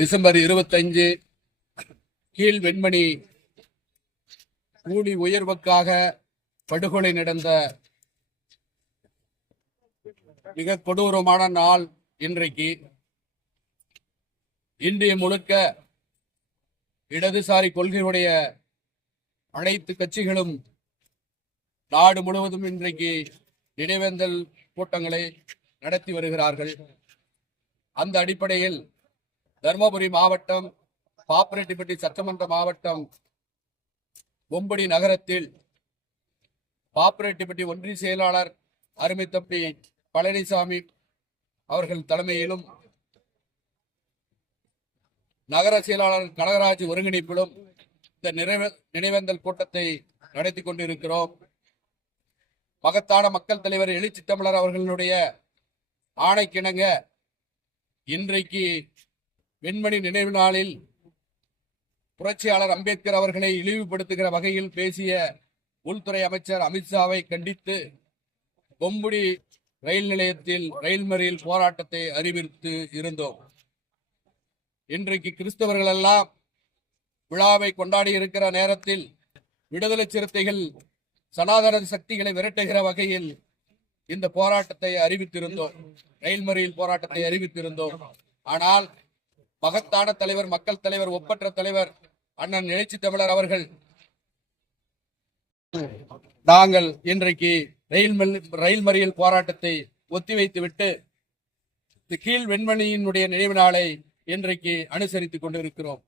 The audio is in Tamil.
டிசம்பர் இருபத்தஞ்சு கீழ் வெண்மணி கூலி உயர்வுக்காக படுகொலை நடந்த மிக கொடூரமான நாள் இன்றைக்கு. இன்றைய முழுக்க இடதுசாரி கொள்கையுடைய அனைத்து கட்சிகளும் நாடு முழுவதும் இன்றைக்கு நினைவேந்தல் கூட்டங்களை நடத்தி வருகிறார்கள். அந்த அடிப்படையில் தருமபுரி மாவட்டம் பாப்பரெட்டிப்பட்டி சட்டமன்ற மாவட்டம் பொம்படி நகரத்தில் பாப்பரெட்டிப்பட்டி ஒன்றிய செயலாளர் அருமைத்தப்பி பழனிசாமி அவர்கள் தலைமையிலும் நகர செயலாளர் கனகராஜ் ஒருங்கிணைப்பிலும் இந்த நிறைவ நினைவேந்தல் கூட்டத்தை நடத்தி கொண்டிருக்கிறோம். மகத்தான மக்கள் தலைவர் எழுச்சி தமிழர் அவர்களுடைய ஆணைக்கிணங்க இன்றைக்கு வெண்மணி நினைவு நாளில் புரட்சியாளர் அம்பேத்கர் அவர்களை இழிவுபடுத்துகிற வகையில் பேசிய உள்துறை அமைச்சர் அமித்ஷாவை கண்டித்து பொம்புடி ரயில் நிலையத்தில் ரயில் மறியல் போராட்டத்தை அறிவித்து இருந்தோம். இன்றைக்கு கிறிஸ்தவர்கள் எல்லாம் விழாவை கொண்டாடி இருக்கிற நேரத்தில் விடுதலை சிறுத்தைகள் சனாதன சக்திகளை விரட்டுகிற வகையில் இந்த போராட்டத்தை அறிவித்திருந்தோம். ரயில் மறியல் போராட்டத்தை அறிவித்திருந்தோம். ஆனால் மகத்தான தலைவர் மக்கள் தலைவர் ஒப்பற்ற தலைவர் அண்ணன் எழுச்சி தமிழர் அவர்கள். நாங்கள் இன்றைக்கு ரயில் ரயில் மறியல் போராட்டத்தை ஒத்திவைத்துவிட்டு கீழ் வெண்மணியினுடைய நினைவு நாளை இன்றைக்கு அனுசரித்துக் கொண்டிருக்கிறோம்.